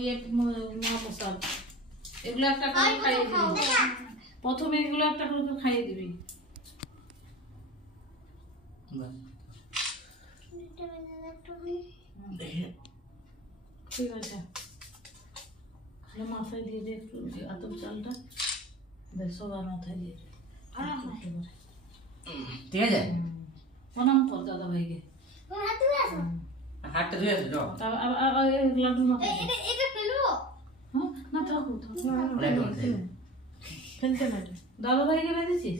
ইয়ে মহাপ্রসাদ, এগুলো একটা করে খাইয়ে দিবি। প্রথমে এগুলো একটা করে খাইয়ে দিবি। ঠিক আছে, মাথায় দিয়ে দে একটু আতপ চালটা, দেখ সবার মাথায় দিয়ে দে। ঠিক আছে, প্রণাম কর দাদা ভাইকে। হাতটা ধুয়ে আসো। লাড্ডুর মাথায় হ্যাঁ না থাকুক ফেলতে না, দাদা ভাইকে বেঁধেছিস?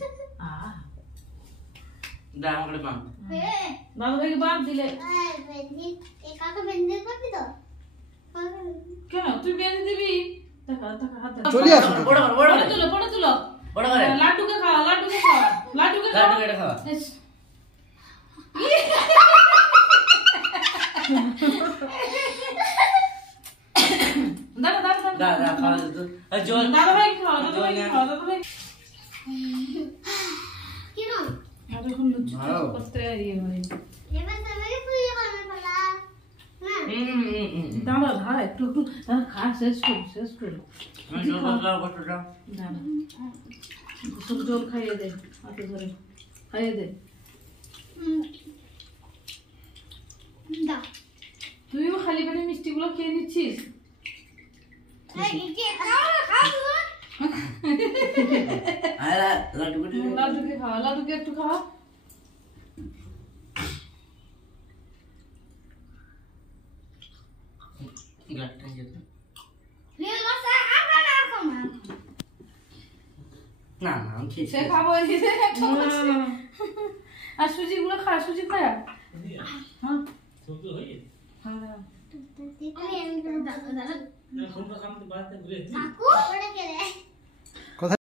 দাদা ভাইকে বাদ দিলে কেন? তুই বেঁধে দিবি। দেখা দেখা হাত পড়ে তুলো লাড্ডুকে খাওয়া, লাড্ডুকে খাওয়া, লাড্ডুকে খাওয়া। দাদা দাদা দাদা খাওয়া দাদা ভাই খাওয়া, দাদা ভাই খাওয়া, দাদা ভাই কি না আর এখন লুচি করতে ইয়ে হয়। দাঁড়া দাঁড়া একটু একটু খা, শেষ করো সব জল খাইয়ে দে, হাতে ধরে খাইয়ে দে। তুইও খালি পেটে মিষ্টি গুলো খেয়ে নিচ্ছিস। লাড্ডুকে খাওয়া, লাড্ডুকে একটু খাওয়া। সে খাবো আর সুজি গুলো খা, সুজি খায়া হ্যাঁ